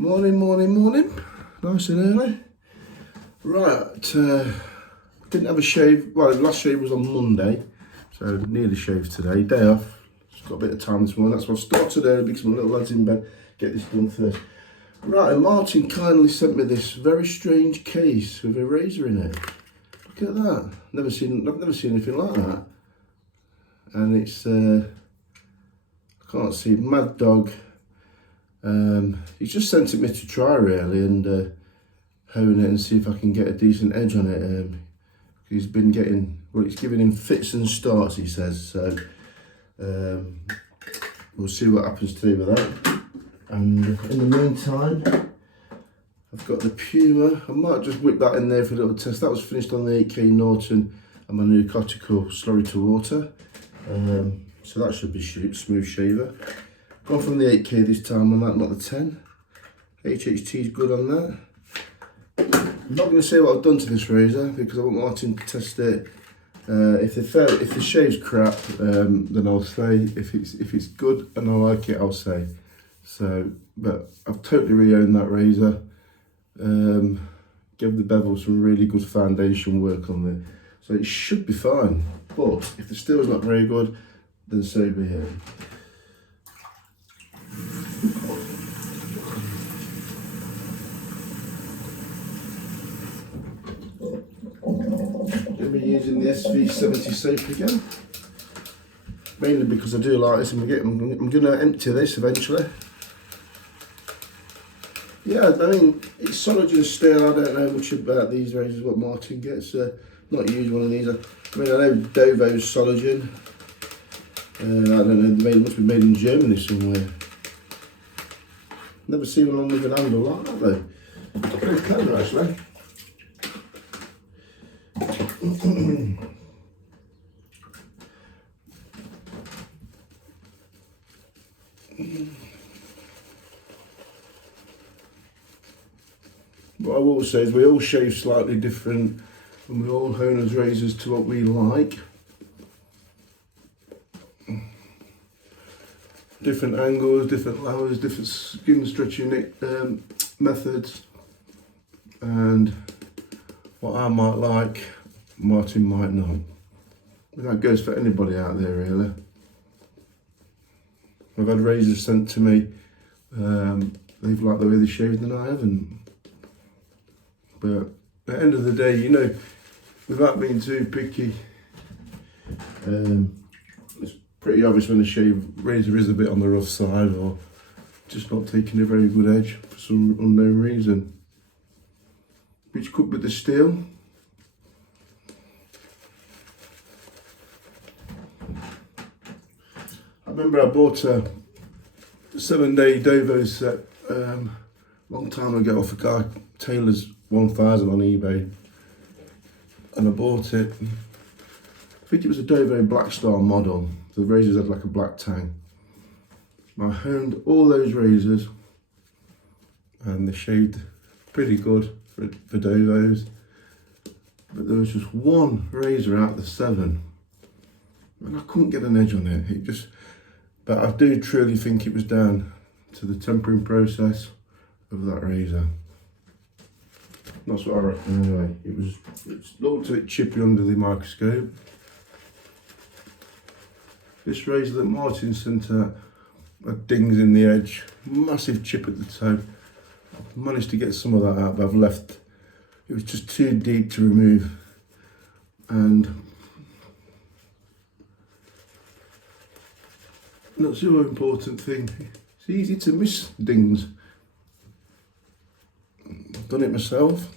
Morning, morning, morning. Nice and early. Right, didn't have a shave. Well, the last shave was on Monday, so nearly shaved today. Day off. Just got a bit of time this morning. That's why I started early because my little lad's in bed. Get this done first. Right, and Martin kindly sent me this very strange case with a razor in it. Look at that. I've never seen anything like that. And it's I can't see, Mad Dog. He's just sent it me to try really and hone it and see if I can get a decent edge on it. He's been getting, well, it's giving him fits and starts, he says, so we'll see what happens today with that. And in the meantime, I've got the Puma. I might just whip that in there for a little test. That was finished on the 8K Norton and my new Cotico slurry to water. So that should be smooth shaver. Gone from the 8K this time on that, not the 10. HHT is good on that. I'm not going to say what I've done to this razor because I want Martin to test it. If the shave's crap, then I'll say. If it's good and I like it, I'll say. So, but I've totally re-owned that razor. Give the bevel some really good foundation work on it, so it should be fine. But if the steel's not very good, then so be it. Going to be using the SV70 soap again, mainly because I do like this, and I'm going to empty this eventually. Yeah, I mean, it's Sologen steel. I don't know much about these razors, what Martin gets. Not used one of these. I mean, I know Dovo's Sologen. I don't know, it must be made in Germany somewhere. Never seen one with an handle like that though. Very clever actually. What I will say is we all shave slightly different and we all hone our razors to what we like. Different angles, different layers, different skin stretching methods, and what I might like, Martin might not. And that goes for anybody out there really. I've had razors sent to me, they've liked the way they shaved and I haven't. But at the end of the day, you know, without being too picky, it's pretty obvious when the razor is a bit on the rough side or just not taking a very good edge for some unknown reason, which could be the steel. I remember I bought a 7-day Dovo set long time ago off a guy Taylor's 1000 on eBay, and I bought it. I think it was a Dovo Black Star model. The razors had like a black tang. I honed all those razors and they shaved pretty good for Dovos. But there was just one razor out of the 7 and I couldn't get an edge on it. But I do truly think it was down to the tempering process of that razor. That's what I reckon anyway. It looked a bit chippy under the microscope. This razor that Martin sent out had dings in the edge, massive chip at the toe. I've managed to get some of that out, but I've left, it was just too deep to remove. And that's the other important thing, it's easy to miss dings. I've done it myself.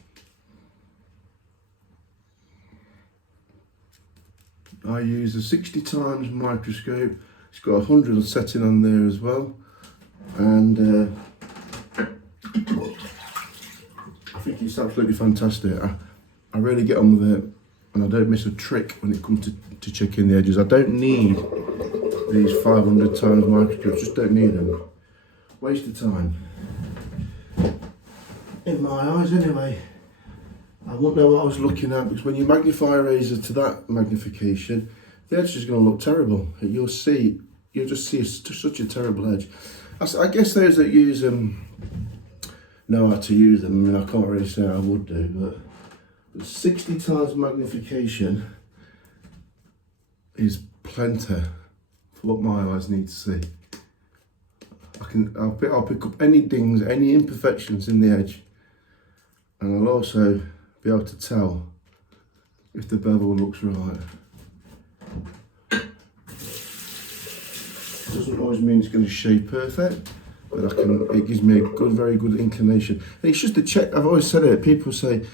I use a 60 times microscope. It's got 100 setting on there as well, and I think it's absolutely fantastic. I really get on with it, and I don't miss a trick when it comes to checking the edges. I don't need these 500 times microscopes, just don't need them. Waste of time. In my eyes anyway. I won't know what I was looking at, because when you magnify a razor to that magnification, the edge is going to look terrible. You'll just see such a terrible edge. I guess those that use know how to use them. I mean, I can't really say I would do, but 60 times magnification is plenty for what my eyes need to see. I'll pick up any dings, any imperfections in the edge, and I'll also be able to tell if the bevel looks right. Doesn't always mean it's going to shave perfect, but it gives me a very good inclination. And it's just a check. I've always said it. People say,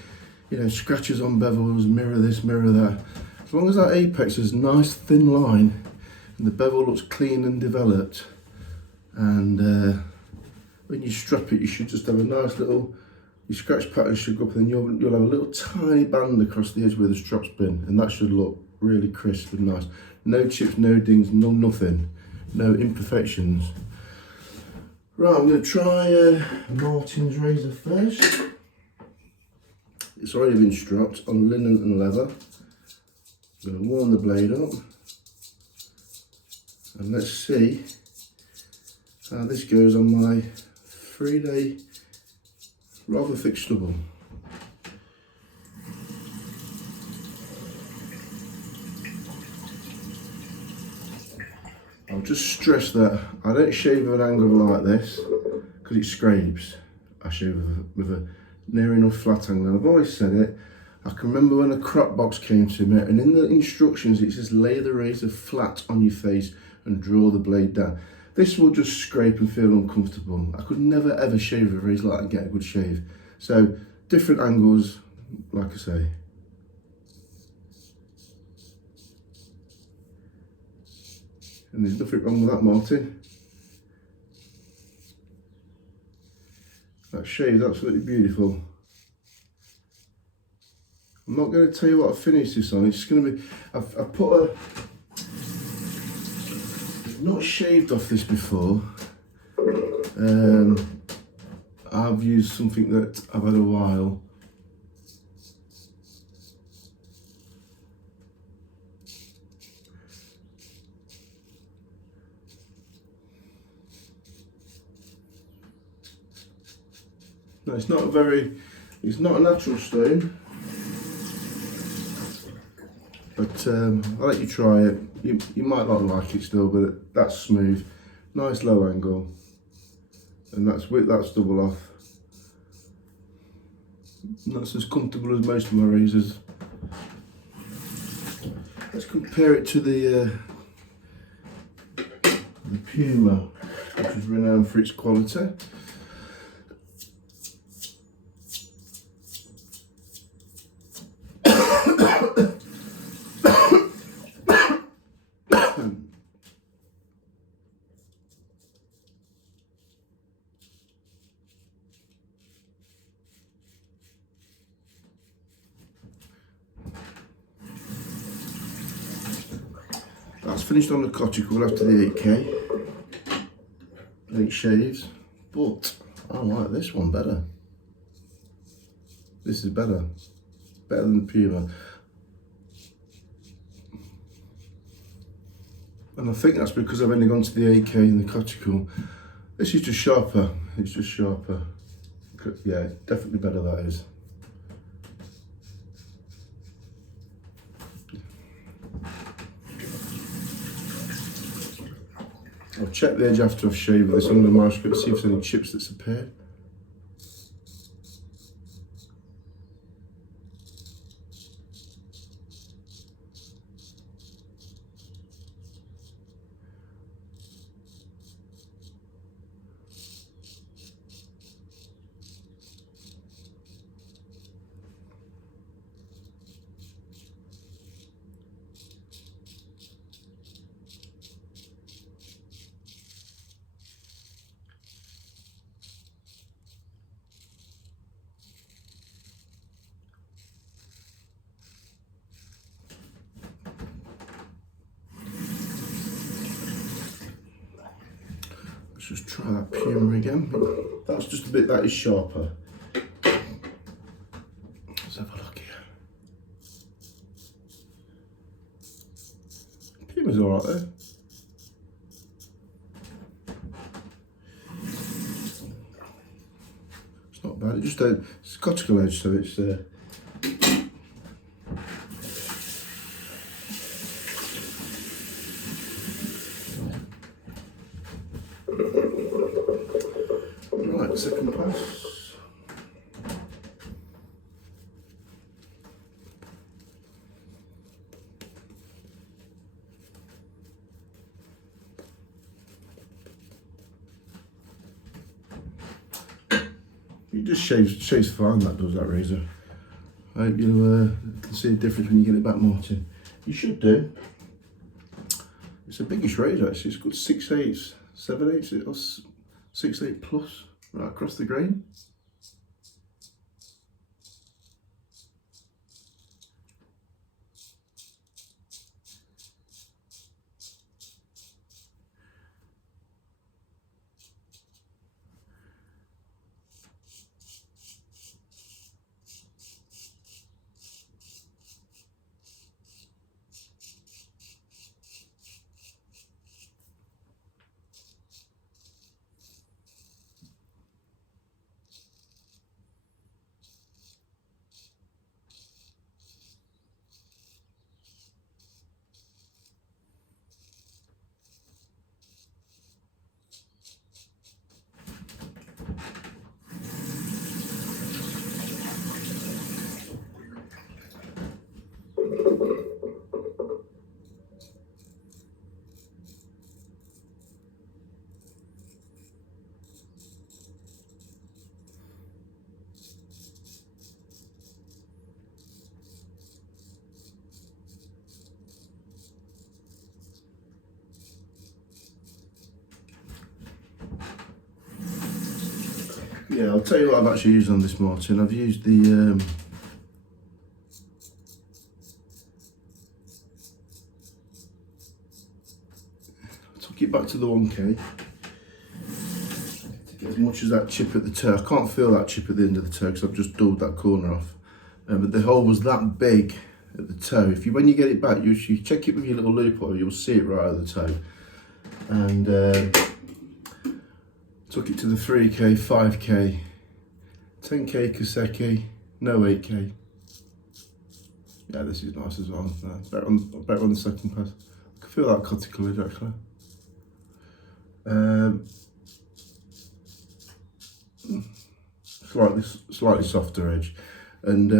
you know, scratches on bevels, mirror this, mirror that. As long as that apex is a nice thin line and the bevel looks clean and developed, and when you strap it, you should just have a nice little, your scratch pattern should go up, and then you'll have a little tiny band across the edge where the strap's been, and that should look really crisp and nice. No chips, no dings, nothing, no imperfections. Right, I'm going to try Martin's razor first. It's already been strapped on linen and leather. I'm going to warm the blade up, and let's see how this goes on my 3-day rather thick stubble. I'll just stress that I don't shave with an angle like this because it scrapes. I shave with a near enough flat angle, and I've always said it. I can remember when a crop box came to me, and in the instructions it says lay the razor flat on your face and draw the blade down. This will just scrape and feel uncomfortable. I could never ever shave with a razor like that and get a good shave. So different angles, like I say. And there's nothing wrong with that, Martin. That shave's absolutely beautiful. I'm not going to tell you what I finished this on. It's going to be, I've put a, I've not shaved off this before. I've used something that I've had a while. No, it's not a natural stone, but I'll let you try it. You might not like it still, but that's smooth, nice low angle, and that's with that stubble off. And that's as comfortable as most of my razors. Let's compare it to the Puma, which is renowned for its quality. That's finished on the Cotical after the 8K. And it shaves, but I like this one better. This is better than the Puma. And I think that's because I've only gone to the 8K and the Cotical. This is just sharper, it's just sharper. Yeah, definitely better, that is. I'll check the edge after I've shaved this under the microscope, see if there's any chips that's appeared. Let's just try that Puma again. That's just a bit, that is sharper. Let's have a look here. Puma's alright there. It's not bad. It just it's a cortical edge, so it's right. Second pass. It just shaves fine, that does, that razor. I hope you can see a difference when you get it back, Martin. You should do. It's a biggish razor actually, it's got 6/8, 7/8 or 6/8 plus right across the grain. Yeah, I'll tell you what I've actually used on this, Martin. I've used the I took it back to the 1K to get as much as that chip at the toe. I can't feel that chip at the end of the toe because I've just dulled that corner off. But the hole was that big at the toe. When you get it back, you check it with your little loop or you'll see it right at the toe. And took it to the 3K, 5K, 10K Koseki, no 8K. Yeah, this is nice as well. Better on the second pass. I can feel that cortical edge actually. Slightly softer edge, and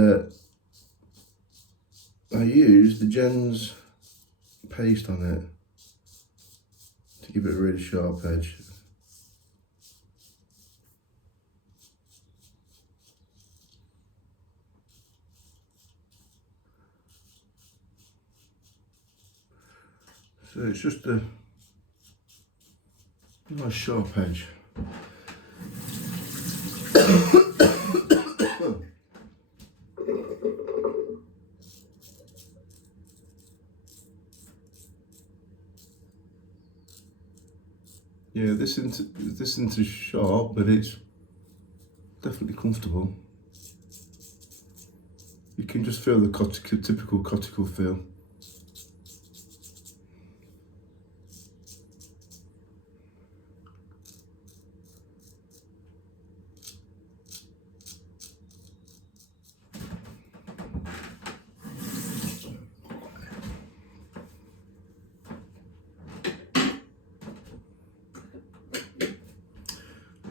I used the Jens paste on it to give it a really sharp edge. So it's just a nice sharp edge. Yeah, this isn't as sharp, but it's definitely comfortable. You can just feel the typical cortical feel.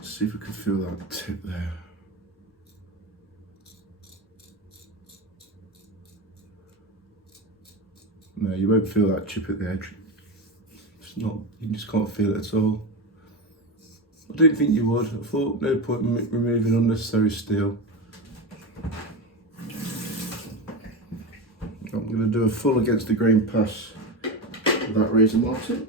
See if we can feel that tip there. No, you won't feel that chip at the edge. It's not, you just can't feel it at all. I didn't think you would. I thought no point in removing unnecessary steel. I'm going to do a full against the grain pass with that razor, Martin.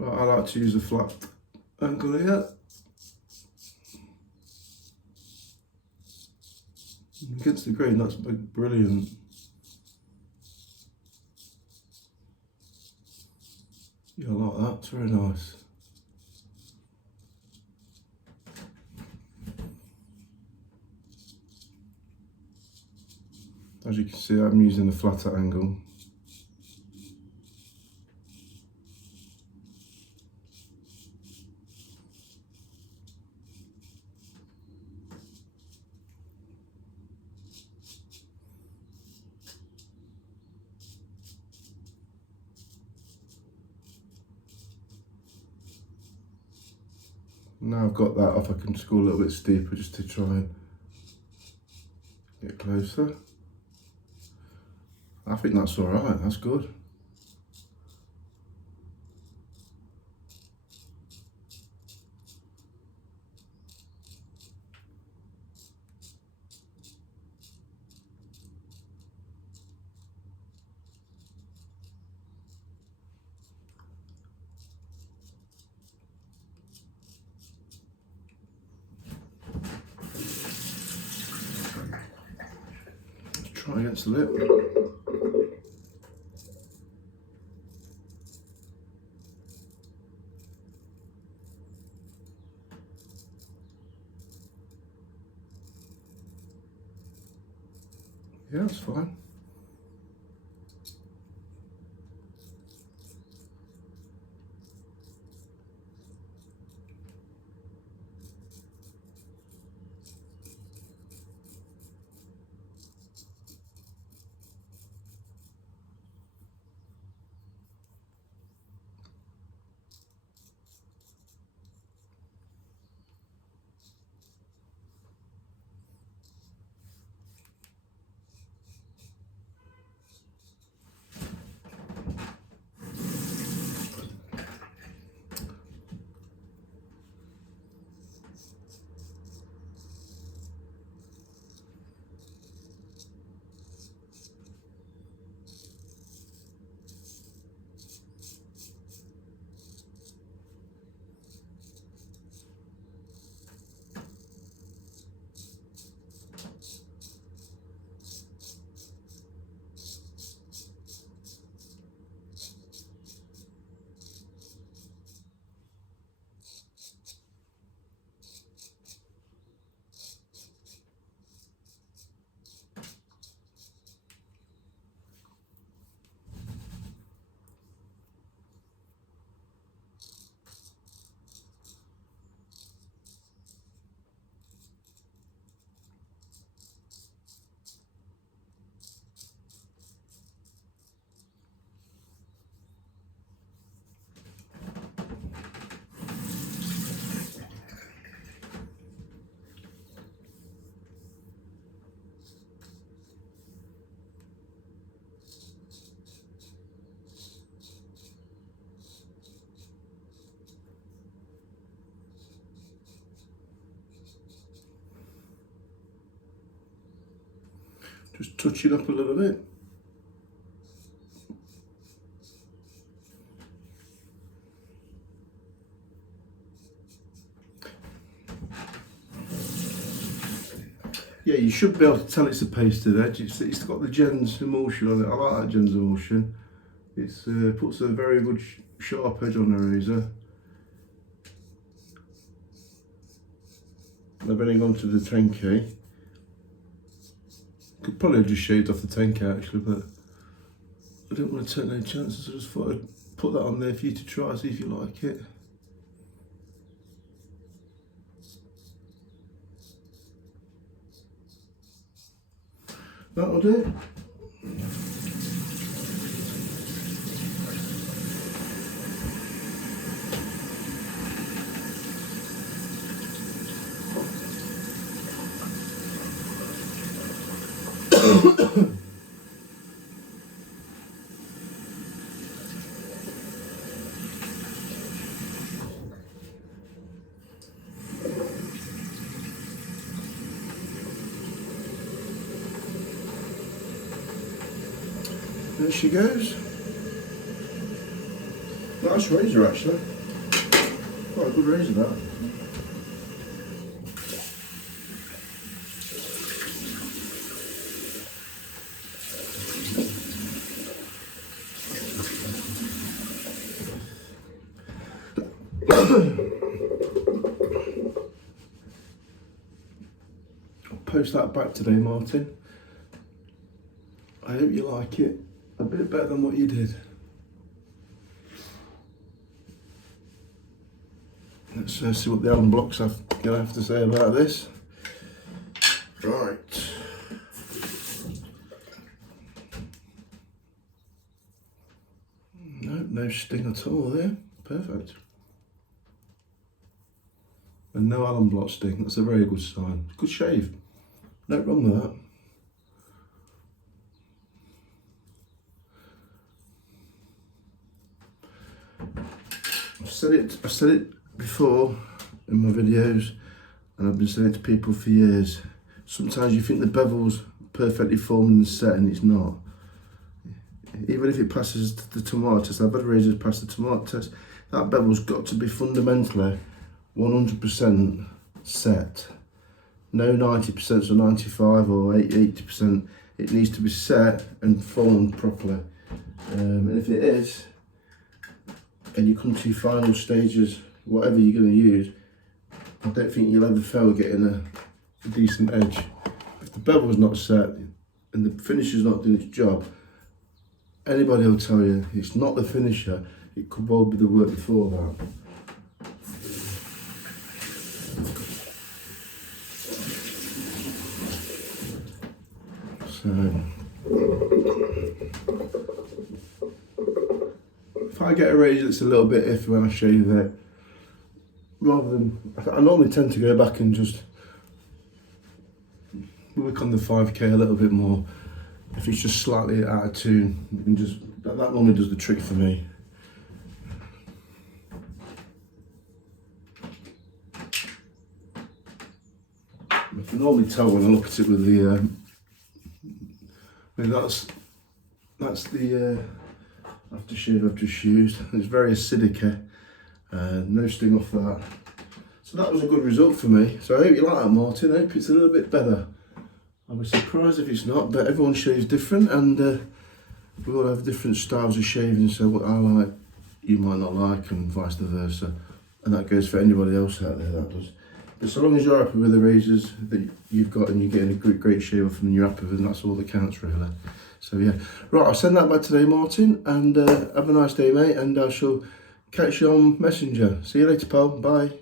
Right, I like to use a flat angle here. Against the green, that's brilliant. Yeah, I like that, it's very nice. As you can see, I'm using the flatter angle. Now I've got that off, I can just go a little bit steeper just to try and get closer. I think that's all right, that's good. Let's try against the lip. Yeah, that's fine. Just touch it up a little bit. Yeah, you should be able to tell it's a pasted edge. It's got the Gens emulsion on it. I like that Gens emulsion. It puts a very good sharp edge on the razor. I've only gone to the 10K. Could probably have just shaved off the 10K actually, but I didn't want to take any chances. I just thought I'd put that on there for you to try, see if you like it. That'll do. There she goes. Nice razor actually. Quite a good razor that. I'll post that back today, Martin. I hope you like it. A bit better than what you did. Let's see what the Allen blocks are gonna have to say about this. Right. No sting at all there. Perfect. And no Allen block sting. That's a very good sign. Good shave. No wrong with that. I've said it before in my videos, and I've been saying it to people for years. Sometimes you think the bevel's perfectly formed and set, and it's not. Even if it passes the tomato test, I've had razors pass the tomato test, that bevel's got to be fundamentally 100% set. No 90% or 95 or 80%. It needs to be set and formed properly. And if it is, and you come to your final stages, whatever you're going to use, I don't think you'll ever fail getting a decent edge. If the bevel's not set and the finisher's not doing its job, anybody will tell you it's not the finisher, it could well be the work before that. So, if I get a razor that's a little bit iffy when I shave it, rather than, I normally tend to go back and just work on the 5K a little bit more. If it's just slightly out of tune, and just that normally does the trick for me. I can normally tell when I look at it with the. I mean, that's the aftershave I've just used. It's very acidic, no sting off that. So that was a good result for me. So I hope you like that, Martin. I hope it's a little bit better. I was surprised if it's not, but everyone shaves different, and we all have different styles of shaving. So what I like, you might not like, and vice versa. And that goes for anybody else out there, that does. But so long as you're happy with the razors that you've got and you're getting a great shave off them and you're happy with them, that's all that counts really. So yeah, right, I'll send that back today, Martin, and have a nice day, mate, and I shall catch you on Messenger. See you later, pal. Bye.